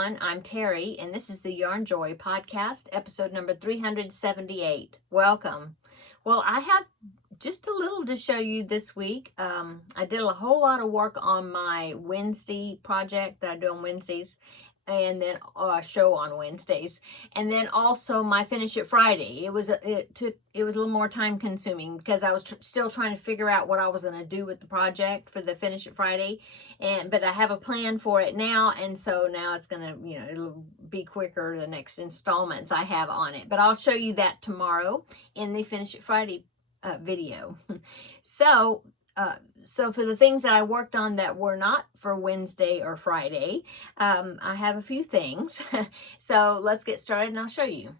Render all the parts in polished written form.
everyone, I'm Terry, and this is the Yarn Joy podcast, episode number 378. Welcome. Well, I have just a little to show you this week. I did a whole lot of work on my Wednesday project that I do on Wednesdays, and then a show on Wednesdays, and then also my Finish It Friday. It was a little more time consuming because I was still trying to figure out what I was going to do with the project for the Finish It Friday, but I have a plan for it now, and so now it's going to, it'll be quicker the next installments I have on it. But I'll show you that tomorrow in the Finish It Friday video. So for the things that I worked on that were not for Wednesday or Friday, I have a few things. So let's get started and I'll show you.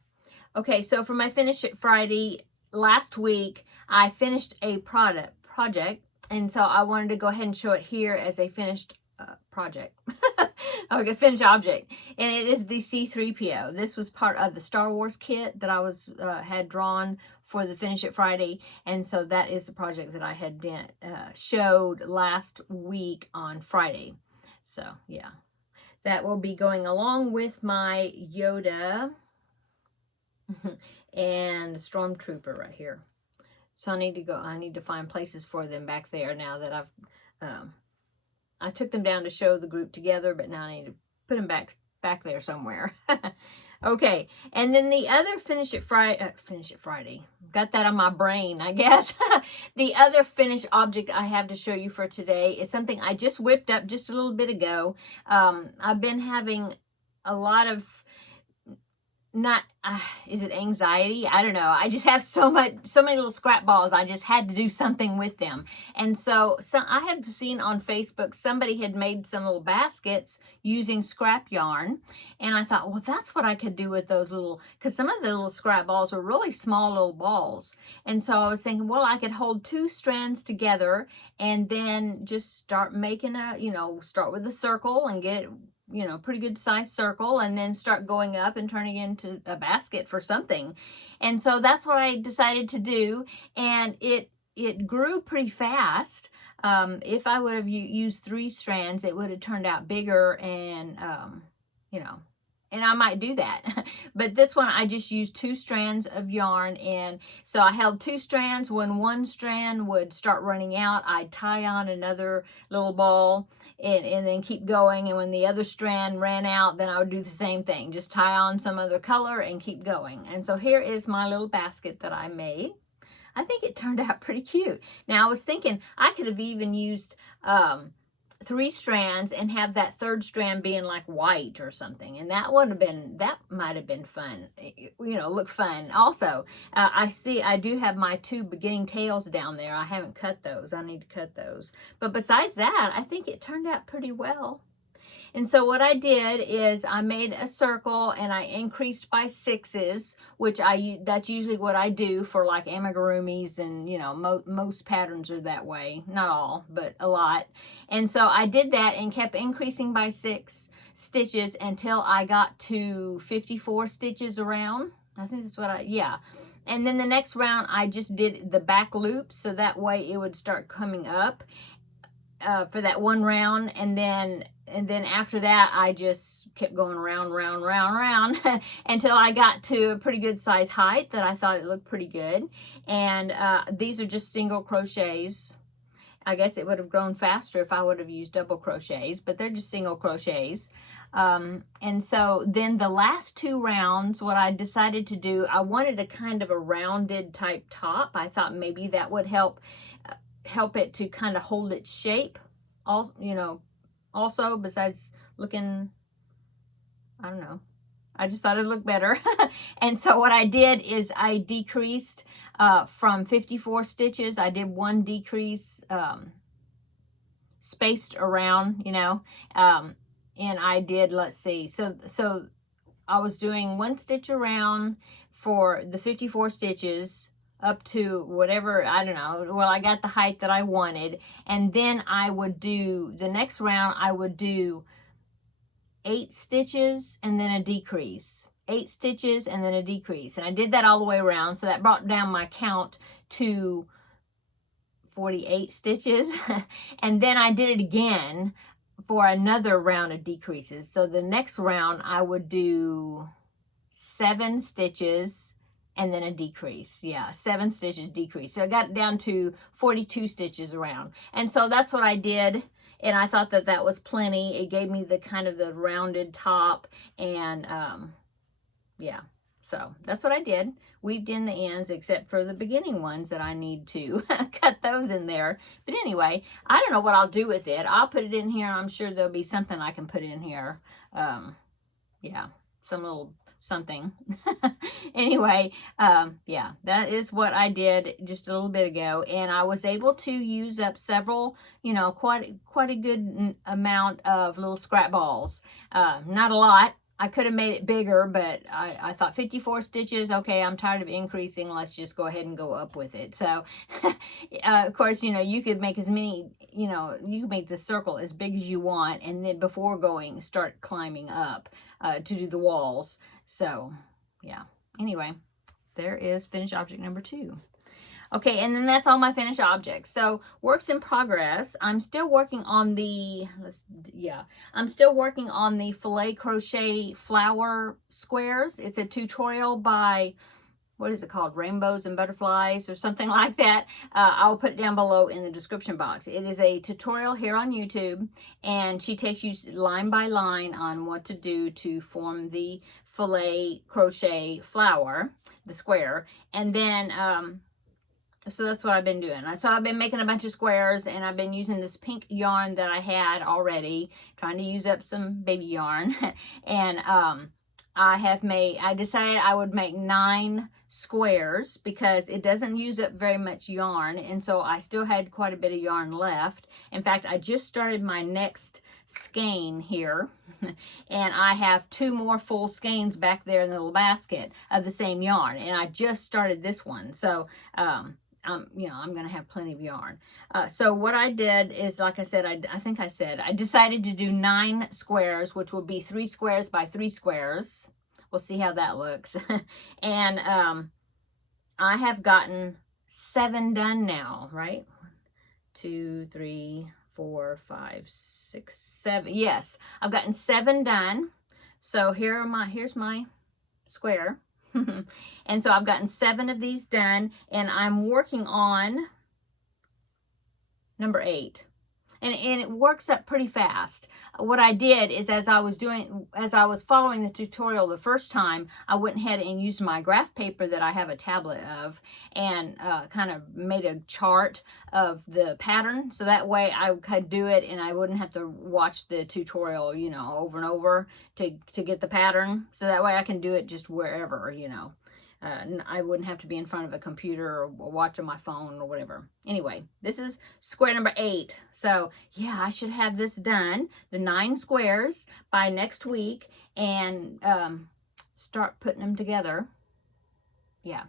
Okay, so for my Finish It Friday last week, I finished a project, and so I wanted to go ahead and show it here as a finished project. Okay, finished object, and it is the C-3PO. This was part of the Star Wars kit that I had drawn for the Finish It Friday, and so that is the project that I had showed last week on Friday. So yeah, that will be going along with my Yoda and the Stormtrooper right here. So I need to find places for them back there now that I took them down to show the group together, but now I need to put them back there somewhere. Okay, and then the other Finish It Friday. Got that on my brain, I guess. The other finished object I have to show you for today is something I just whipped up just a little bit ago. I've been having a lot of, is it anxiety? I don't know. I just have so many little scrap balls. I just had to do something with them. And so I had seen on Facebook, somebody had made some little baskets using scrap yarn. And I thought, well, that's what I could do with those because some of the little scrap balls were really small little balls. And so I was thinking, well, I could hold two strands together and then just start making start with a circle and get it, pretty good size circle, and then start going up and turning it into a basket for something. And so that's what I decided to do, and it grew pretty fast. If I would have used 3 strands, it would have turned out bigger, and and I might do that. But this one, I just used 2 strands of yarn, and so I held 2 strands. When one strand would start running out, I'd tie on another little ball and then keep going. And when the other strand ran out, then I would do the same thing. Just tie on some other color and keep going. And so here is my little basket that I made. I think it turned out pretty cute. Now, I was thinking I could have even used 3 strands and have that 3rd strand being like white or something, and that might have been fun, look fun. Also, I do have my 2 beginning tails down there. I haven't cut those. I need to cut those. But besides that, I think it turned out pretty well. And so what I did is I made a circle and I increased by 6s, which that's usually what I do for like amigurumis, and most patterns are that way. Not all, but a lot. And so I did that and kept increasing by 6 stitches until I got to 54 stitches around. I think that's what and then the next round I just did the back loop, so that way it would start coming up for that one round, and then after that I just kept going round until I got to a pretty good size height that I thought it looked pretty good. And these are just single crochets. I guess it would have grown faster if I would have used double crochets, but they're just single crochets. And so then the last 2 rounds, what I decided to do, I wanted a kind of a rounded type top. I thought maybe that would help it to kind of hold its shape, also, besides looking, I don't know, I just thought it looked better. And so what I did is I decreased from 54 stitches. I did 1 decrease spaced around, and I did, let's see, so I was doing 1 stitch around for the 54 stitches up to whatever, I don't know. Well, I got the height that I wanted. And then I would do, the next round, I would do 8 stitches and then a decrease. 8 stitches and then a decrease. And I did that all the way around. So that brought down my count to 48 stitches. And then I did it again for another round of decreases. So the next round I would do 7 stitches and then a decrease. Yeah, 7 stitches decrease. So I got down to 42 stitches around. And so that's what I did. And I thought that that was plenty. It gave me the kind of the rounded top. And yeah, so that's what I did. Weaved in the ends except for the beginning ones that I need to cut those in there. But anyway, I don't know what I'll do with it. I'll put it in here. I'm sure there'll be something I can put in here. Yeah, some little something. Anyway, yeah, that is what I did just a little bit ago, and I was able to use up several, you know, quite a good amount of little scrap balls. Not a lot. I could have made it bigger, but I thought 54 stitches, okay, I'm tired of increasing, let's just go ahead and go up with it. So, of course, you know, you could make as many, you know, you can make the circle as big as you want, and then before going, start climbing up to do the walls. So, yeah. Anyway, there is finished object number 2. Okay, and then that's all my finished objects. So, works in progress. I'm still working on the, I'm still working on the filet crochet flower squares. It's a tutorial by, what is it called? Rainbows and Butterflies or something like that. I'll put it down below in the description box. It is a tutorial here on YouTube, and she takes you line by line on what to do to form the filet crochet flower, the square. And then, so that's what I've been doing. So I've been making a bunch of squares, and I've been using this pink yarn that I had already, trying to use up some baby yarn. And I decided I would make 9 squares because it doesn't use up very much yarn, and so I still had quite a bit of yarn left. In fact, I just started my next skein here, and I have 2 more full skeins back there in the little basket of the same yarn, and I just started this one. So you know, I'm going to have plenty of yarn. So what I did is, like I said, I think I said, I decided to do 9 squares, which will be 3 squares by 3 squares. We'll see how that looks. And I have gotten 7 done now, right? 1, 2, 3, 4, 5, 6, 7. Yes, I've gotten 7 done. So here's my square. And so I've gotten 7 of these done, and I'm working on number 8. And it works up pretty fast. What I did is, as I was following the tutorial the first time, I went ahead and used my graph paper that I have a tablet of, and kind of made a chart of the pattern. So that way I could do it, and I wouldn't have to watch the tutorial, you know, over and over to get the pattern. So that way I can do it just wherever, you know. I wouldn't have to be in front of a computer or watch on my phone or whatever. Anyway, this is square number 8. So, yeah, I should have this done, the 9 squares, by next week, and start putting them together. Yeah,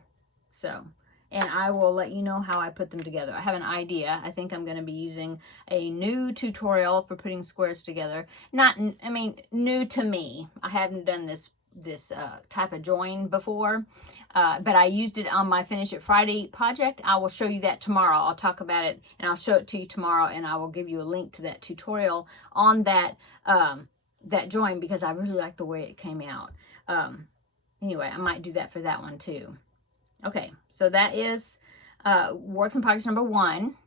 so, and I will let you know how I put them together. I have an idea. I think I'm going to be using a new tutorial for putting squares together. I mean, new to me. I haven't done this type of join before, but I used it on my Finish It Friday project. I will show you that tomorrow. I'll talk about it, and I'll show it to you tomorrow, and I will give you a link to that tutorial on that that join, because I really like the way it came out. Anyway, I might do that for that one too. Okay, so that is works in progress number 1.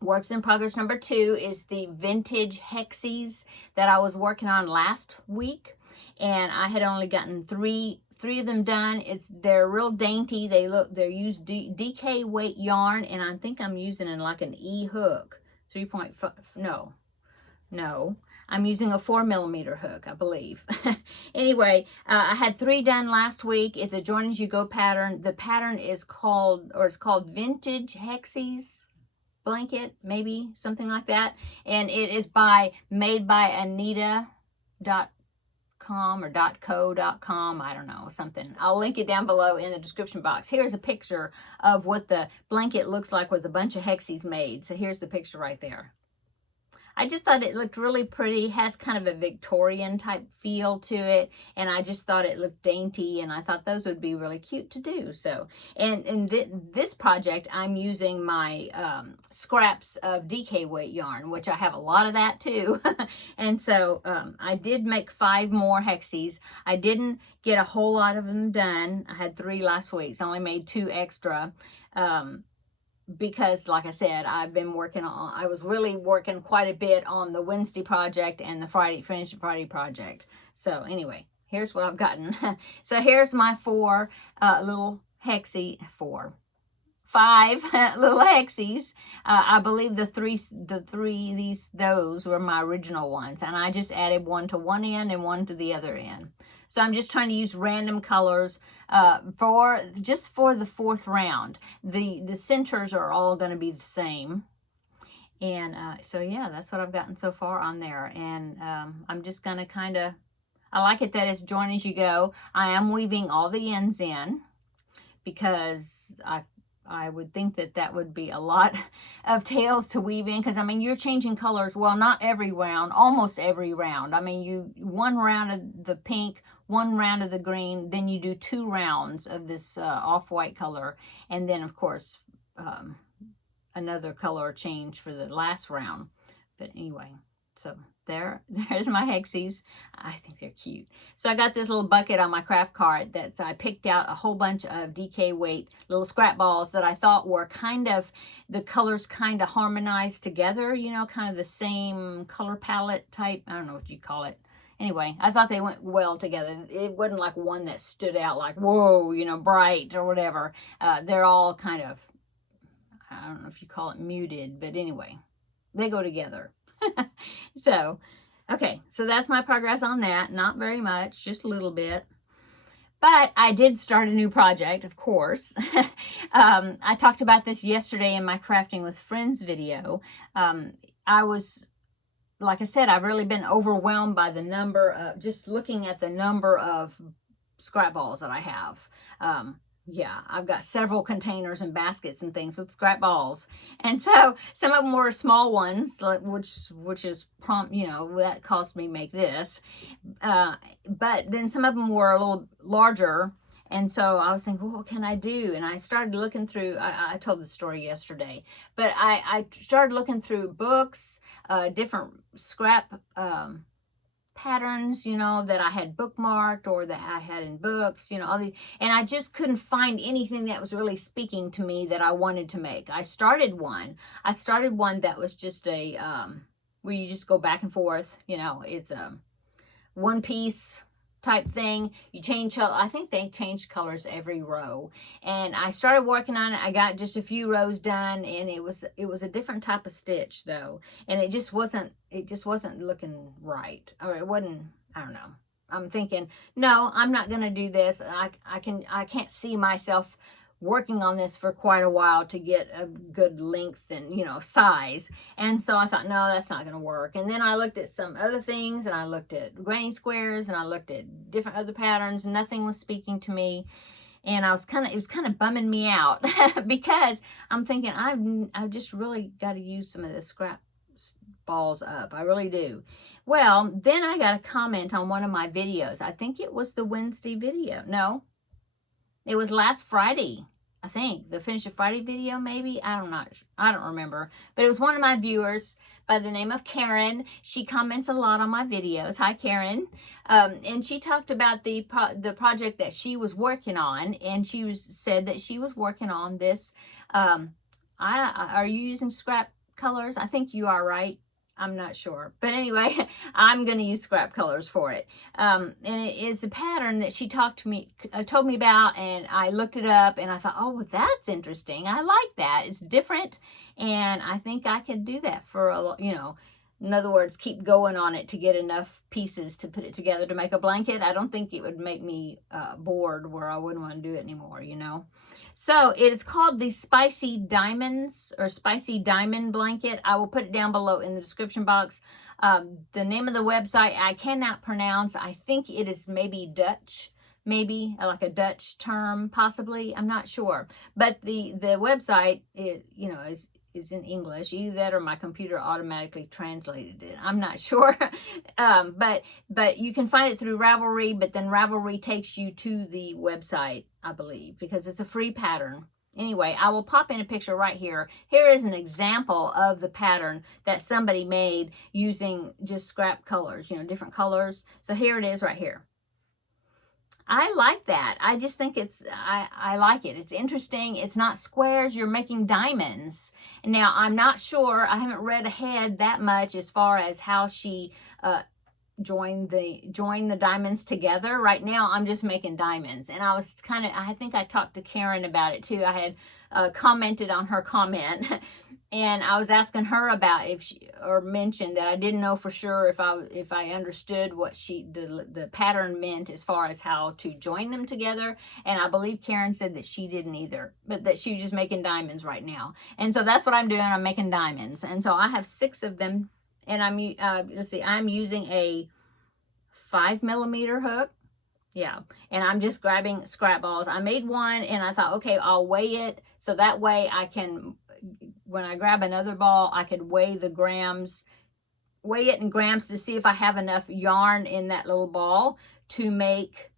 Works in progress number 2 is the vintage Hexies that I was working on last week, and I had only gotten 3 of them done. They're real dainty. They're used DK weight yarn, and I think I'm using it like an E hook. 3.5, no. I'm using a 4mm hook, I believe. Anyway, I had 3 done last week. It's a join as you go pattern. The pattern is called Vintage Hexies blanket, maybe something like that, and it is made by Anita.com or .co.com, I don't know, something. I'll link it down below in the description box. Here's a picture of what the blanket looks like with a bunch of Hexies made. So here's the picture right there. I just thought it looked really pretty, has kind of a Victorian type feel to it, and I just thought it looked dainty, and I thought those would be really cute to do. So, and in this project, I'm using my scraps of DK weight yarn, which I have a lot of that too. And so I did make 5 more Hexies. I didn't get a whole lot of them done. I had 3 last week, so I only made 2 extra. Because like I said, I was really working quite a bit on the Wednesday project and the Finish Friday project. So anyway, here's what I've gotten. So here's my 5 little Hexies. I believe those were my original ones, and I just added one to one end and one to the other end. So I'm just trying to use random colors for the 4th round. The centers are all going to be the same. And so yeah, that's what I've gotten so far on there. And I'm just going to I like it that it's join as you go. I am weaving all the ends in because I would think that would be a lot of tails to weave in, because I mean, you're changing colors, well, not every round, almost every round. I mean, one round of the pink, 1 round of the green, then you do 2 rounds of this off-white color, and then of course another color change for the last round. But anyway, so there's my Hexies. I think they're cute. So I got this little bucket on my craft card that I picked out a whole bunch of DK weight little scrap balls that I thought were the colors kind of harmonized together, you know, kind of the same color palette type. I don't know what you call it. Anyway, I thought they went well together. It wasn't like one that stood out like, whoa, you know, bright or whatever. They're all kind of, I don't know if you call it muted, but anyway, they go together. So, okay, so that's my progress on that. Not very much, just a little bit. But I did start a new project, of course. I talked about this yesterday in my Crafting with Friends video. Like I said, I've really been overwhelmed by the number of, just looking at the number of scrap balls that I have. Yeah, I've got several containers and baskets and things with scrap balls. And so some of them were small ones, which is you know, that cost me make this. But then some of them were a little larger. And so I was thinking, well, what can I do? And I started looking through, I told the story yesterday, but I started looking through books, different scrap patterns, you know, that I had bookmarked or that I had in books, you know, all these, and I just couldn't find anything that was really speaking to me that I wanted to make. I started one that was just a, where you just go back and forth, you know, it's a one piece type thing. You change, I think they changed colors every row, and I started working on it. I got just a few rows done, and it was a different type of stitch though, and it just wasn't looking right, or it wasn't, I don't know. I'm thinking, no, I'm not gonna do this. I can't see myself working on this for quite a while to get a good length and, you know, size. And so I thought, no, that's not going to work. And then I looked at some other things, and I looked at granny squares, and I looked at different other patterns. Nothing was speaking to me. And it was kind of bumming me out because I'm thinking, I've just really got to use some of the scrap balls up. I really do. Well, then I got a comment on one of my videos. I think it was the Wednesday video. No, it was last Friday. I think the Finish It Friday video, maybe. I don't remember. But it was one of my viewers by the name of Karen. She comments a lot on my videos. Hi, Karen. And she talked about the project that she was working on, and she said that she was working on this. Are you using scrap colors? I think you are, right? I'm not sure. But anyway, I'm going to use scrap colors for it. And it is a pattern that she told me about, and I looked it up, and I thought, oh, well, that's interesting. I like that. It's different, and I think I could do that for you know, in other words, keep going on it to get enough pieces to put it together to make a blanket. I don't think it would make me bored where I wouldn't want to do it anymore, you know. So it is called the Spicy Diamonds or Spicy Diamond Blanket. I will put it down below in the description box. The name of the website I cannot pronounce. I think it is maybe Dutch, maybe like a Dutch term, possibly. I'm not sure. But the website is, you know, is in English. Either that or my computer automatically translated it. I'm not sure. But you can find it through Ravelry, but then Ravelry takes you to the website, I believe, because it's a free pattern. Anyway, I will pop in a picture right here. Here is an example of the pattern that somebody made using just scrap colors, you know, different colors. So here it is right here. I like that. I just think I like it. It's interesting. It's not squares. You're making diamonds. Now, I'm not sure. I haven't read ahead that much as far as how she join the diamonds together. Right now I'm just making diamonds, and I was I think I talked to Karen about it too. I had commented on her comment and I was asking her about if she, or mentioned that I didn't know for sure if I understood what the pattern meant as far as how to join them together, and I believe Karen said that she didn't either, but that she was just making diamonds right now. And so that's what I'm doing. I'm making diamonds, and so I have 6 of them. And let's see, I'm using a 5mm hook. Yeah. And I'm just grabbing scrap balls. I made one and I thought, okay, I'll weigh it. So that way I can, when I grab another ball, I could weigh it in grams to see if I have enough yarn in that little ball to make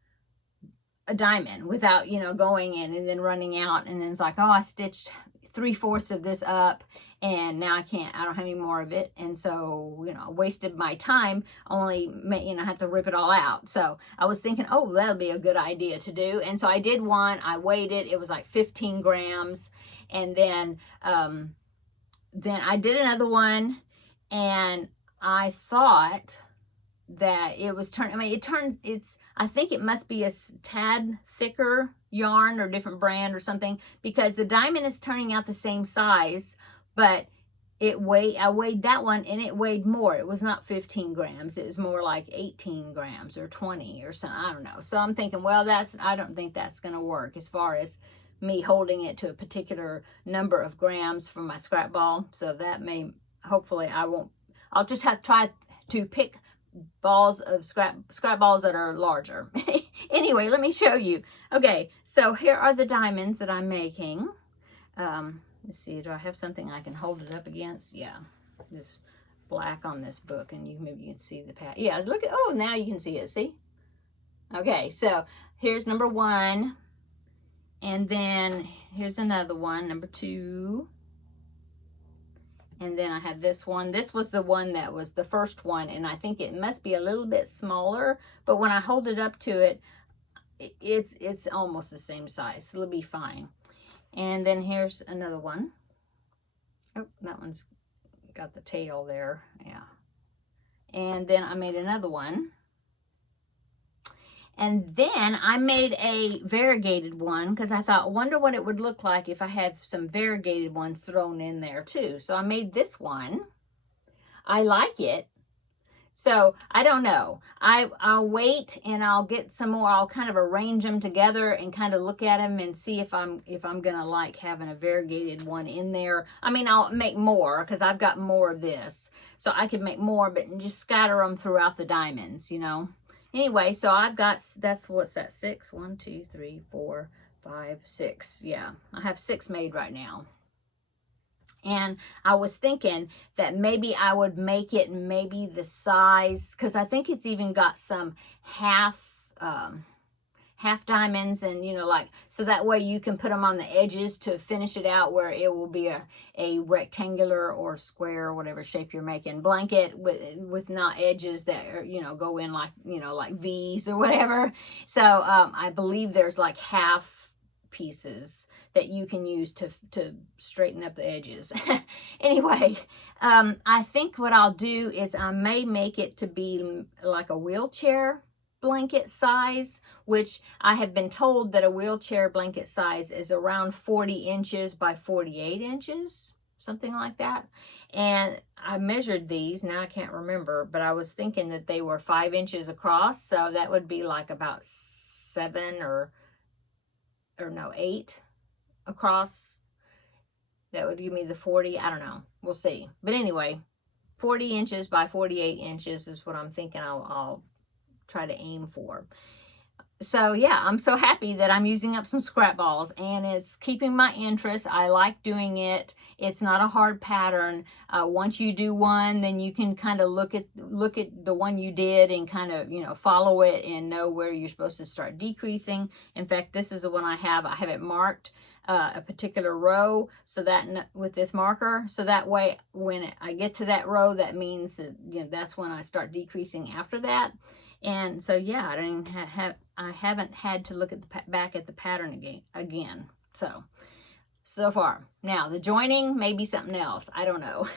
a diamond without, you know, going in and then running out. And then it's like, oh, I stitched 3/4 of this up and now I don't have any more of it. And so, you know, I wasted my time, only, you know, I have to rip it all out. So I was thinking, oh, that'll be a good idea to do. And so I did one, I weighed it, it was like 15 grams. And then I did another one, and I thought that it was I think it must be a tad thicker yarn or different brand or something, because the diamond is turning out the same size, but I weighed that one and it weighed more. It was not 15 grams. It was more like 18 grams or 20 or something. I don't know. So I'm thinking, well, I don't think that's going to work as far as me holding it to a particular number of grams for my scrap ball. So that hopefully I'll just have to try to pick balls of scrap balls that are larger. Anyway, let me show you. Okay, so here are the diamonds that I'm making. Let's see, do I have something I can hold it up against? Yeah, this black on this book, and maybe you can see the pattern. Yeah, look at, oh, now you can see it, see? Okay, so here's number 1, and then here's another one, number 2. And then I have this one. This was the one that was the first one, and I think it must be a little bit smaller, but when I hold it up to it, it's almost the same size, so it'll be fine. And then here's another one. Oh, that one's got the tail there. Yeah. And then I made another one. And then I made a variegated one because I thought, wonder what it would look like if I had some variegated ones thrown in there too. So I made this one. I like it. So I don't know. I'll wait and I'll get some more. I'll kind of arrange them together and kind of look at them and see if I'm gonna like having a variegated one in there. I mean, I'll make more because I've got more of this, so I could make more, but just scatter them throughout the diamonds, you know. Anyway, so I've got, what's that, 6? 1, 2, 3, 4, 5, 6. Yeah, I have 6 made right now. And I was thinking that maybe I would make it maybe the size, because I think it's even got some half diamonds, and, you know, like, so that way you can put them on the edges to finish it out where it will be a rectangular or square or whatever shape you're making blanket with not edges that are, you know, go in like, you know, like V's or whatever. So I believe there's like half pieces that you can use to straighten up the edges. Anyway, I think what I'll do is I may make it to be like a wheelchair blanket size, which I have been told that a wheelchair blanket size is around 40 inches by 48 inches, something like that. And I measured these, now I can't remember, but I was thinking that they were 5 inches across, so that would be like about 7 or no, 8 across. That would give me the 40. I don't know, we'll see. But anyway, 40 inches by 48 inches is what I'm thinking I'll try to aim for. so yeah, I'm so happy that I'm using up some scrap balls, and it's keeping my interest. I like doing it. It's not a hard pattern. Once you do one, then you can kind of look at the one you did and kind of, you know, follow it and know where you're supposed to start decreasing. In fact, this is the one I have. I have it marked a particular row, so that with this marker, so that way when I get to that row, that means that, you know, that's when I start decreasing after that. And so yeah, I haven't had to look at back at the pattern again. So far. Now the joining may be something else. I don't know.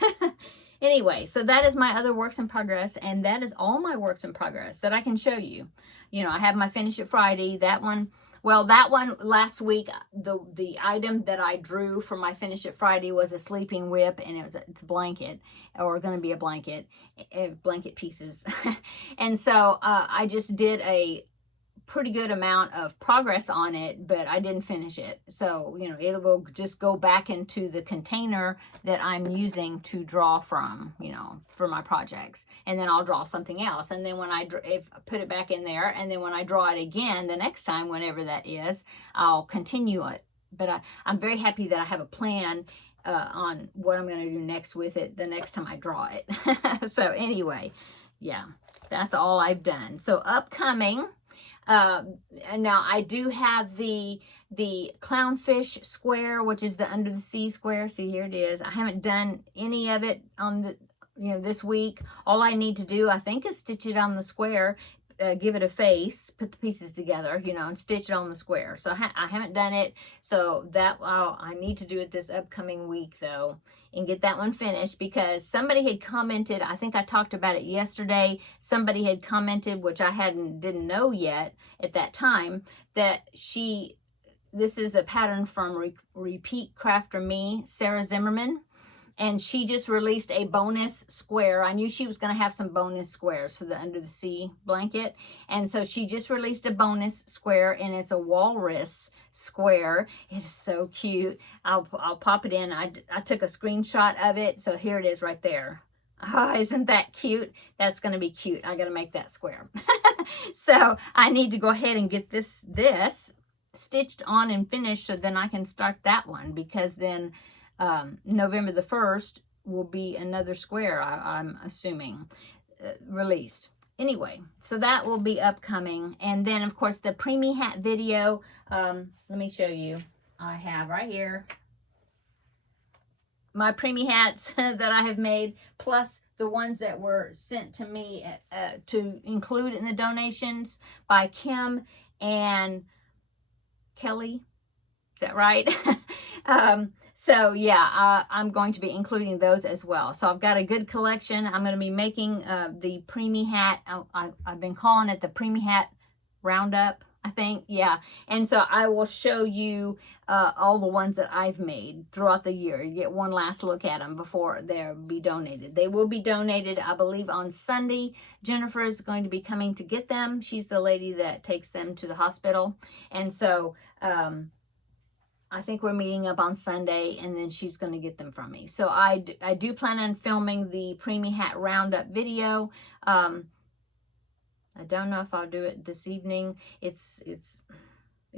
Anyway, so that is my other works in progress, and that is all my works in progress that I can show you. You know, I have my Finish It Friday. That one, well, that one last week, the item that I drew for my Finish It Friday was a sleeping whip, and it's a blanket, or going to be a blanket pieces. And so I just did a pretty good amount of progress on it, but I didn't finish it. So, you know, it will just go back into the container that I'm using to draw from, you know, for my projects. And then I'll draw something else. And then when I put it back in there, and then when I draw it again, the next time, whenever that is, I'll continue it. But I'm very happy that I have a plan on what I'm going to do next with it the next time I draw it. So anyway, yeah, that's all I've done. So upcoming, now I do have the Clownish Square, which is the Under the Sea Square. See, here it is. I haven't done any of it on the, you know, this week. All I need to do, I think, is stitch it on the square, give it a face, put the pieces together, you know, and stitch it on the square. So I haven't done it. So that I need to do it this upcoming week, though, and get that one finished, because somebody had commented, I think I talked about it yesterday, somebody had commented, which I didn't know yet at that time, that this is a pattern from Repeat Crafter Me, Sarah Zimmerman. And she just released a bonus square. I knew she was going to have some bonus squares for the Under the Sea blanket. And so she just released a bonus square, and it's a walrus square. It is so cute. I'll pop it in. I took a screenshot of it. So here it is right there. Oh, isn't that cute? That's going to be cute. I got to make that square. So I need to go ahead and get this stitched on and finished, so then I can start that one, because then November the 1st will be another square, I'm assuming, released. Anyway, so that will be upcoming. And then, of course, the preemie hat video, let me show you. I have right here my preemie hats that I have made, plus the ones that were sent to me to include in the donations by Kim and Kelly. Is that right? So yeah, I'm going to be including those as well. So I've got a good collection. I'm going to be making the preemie hat. I've been calling it the preemie hat roundup, I think. Yeah. And so I will show you all the ones that I've made throughout the year. You get one last look at them before they'll be donated. They will be donated, I believe, on Sunday. Jennifer is going to be coming to get them. She's the lady that takes them to the hospital. And so I think we're meeting up on Sunday, and then she's going to get them from me. So I do plan on filming the preemie hat roundup video. I don't know if I'll do it this evening. It's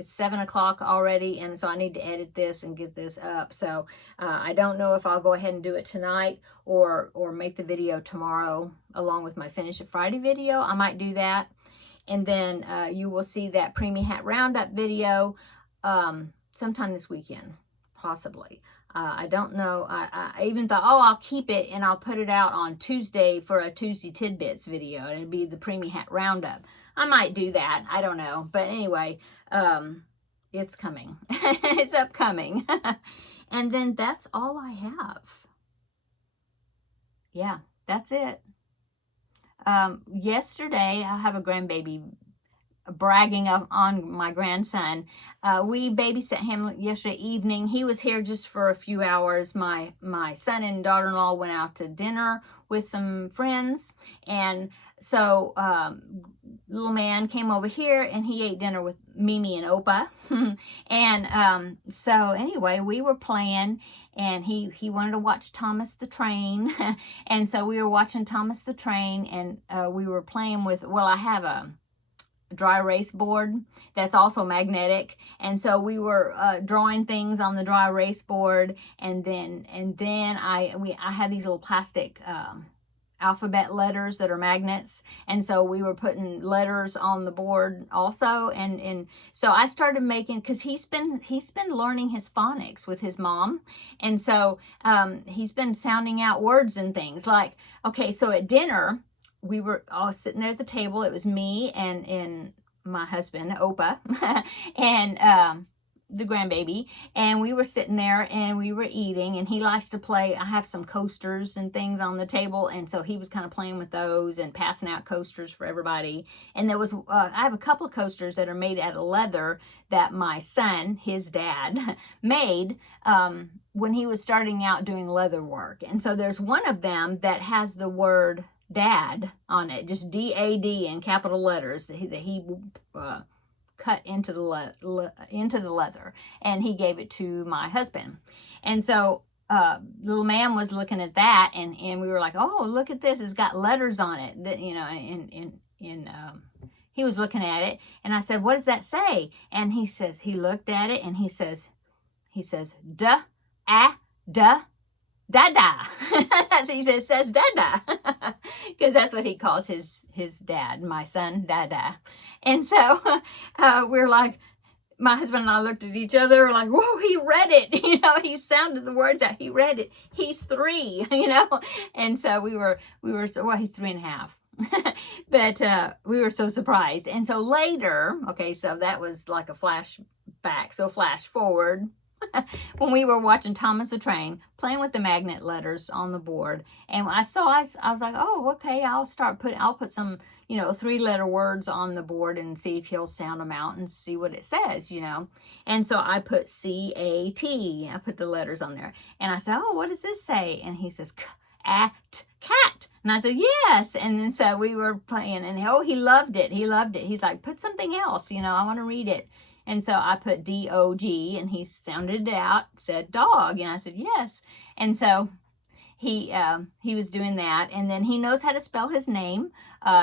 7 o'clock already, and so I need to edit this and get this up. So I don't know if I'll go ahead and do it tonight or make the video tomorrow along with my Finish It Friday video. I might do that. And then you will see that preemie hat roundup video sometime this weekend, possibly. I don't know. I even thought, oh, I'll keep it and I'll put it out on Tuesday for a Tuesday Tidbits video. And it'd be the preemie hat roundup. I might do that. I don't know. But anyway, it's coming. It's upcoming. And then that's all I have. Yeah, that's it. Yesterday, I have a grandbaby bragging on my grandson. We babysat him yesterday evening. He was here just for a few hours. My son and daughter-in-law went out to dinner with some friends, and so little man came over here and he ate dinner with Mimi and Opa. And so anyway, we were playing, and he wanted to watch Thomas the Train. And so we were watching Thomas the Train, and we were playing with, well, I have dry erase board that's also magnetic, and so we were drawing things on the dry erase board, and then I have these little plastic alphabet letters that are magnets, and so we were putting letters on the board also, and so I started making, because he's been learning his phonics with his mom, and so he's been sounding out words and things like, okay, so at dinner we were all sitting there at the table. It was me and my husband Opa and the grandbaby, and we were sitting there and we were eating, and he likes to play. I have some coasters and things on the table, and so he was kind of playing with those and passing out coasters for everybody. And there was I have a couple of coasters that are made out of leather that my son, his dad, made when he was starting out doing leather work. And so there's one of them that has the word dad on it, just D-A-D in capital letters that he cut into the leather, and he gave it to my husband. And so little man was looking at that, and we were like, oh, look at this, it's got letters on it, that, you know, he was looking at it, and I said, what does that say? And he says, he looked at it, and he says duh, ah, duh, dada. So he says dada, because that's what he calls his dad, my son, dada. And so we're like, my husband and I looked at each other like, whoa, he read it. You know, he sounded the words out. He read it. He's 3, you know. And so we were so, well, he's 3.5. But we were so surprised. And so later, okay, so that was like a flashback. So flash forward. When we were watching Thomas the Train, playing with the magnet letters on the board, and I was like, oh, okay, I'll put some, you know, 3-letter words on the board and see if he'll sound them out and see what it says, you know. And so I put C-A-T. I put the letters on there, and I said, oh, what does this say? And he says, cat. And I said, yes. And then so we were playing, and oh, he loved it. He's like, put something else, you know, I want to read it. And so I put D-O-G, and he sounded it out, said dog, and I said yes. And so he was doing that, and then he knows how to spell his name.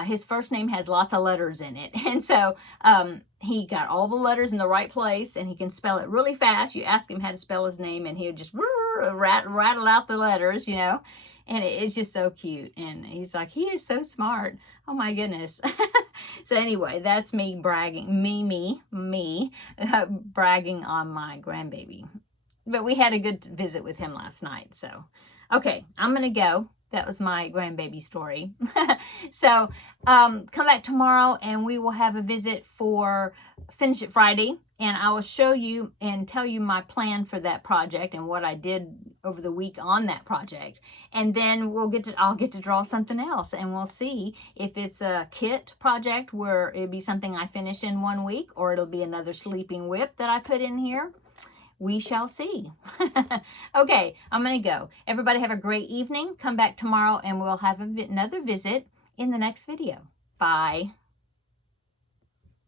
His first name has lots of letters in it, and so he got all the letters in the right place, and he can spell it really fast. You ask him how to spell his name, and he would just rattle out the letters, you know. And it's just so cute. And he's like, he is so smart. Oh my goodness. So anyway, that's me bragging, bragging on my grandbaby. But we had a good visit with him last night. So, okay, I'm going to go. That was my grandbaby story. So, come back tomorrow and we will have a visit for Finish It Friday. And I will show you and tell you my plan for that project and what I did over the week on that project. And then I'll get to draw something else, and we'll see if it's a kit project where it'll be something I finish in 1 week, or it'll be another sleeping whip that I put in here. We shall see. Okay, I'm going to go. Everybody have a great evening. Come back tomorrow and we'll have another visit in the next video. Bye.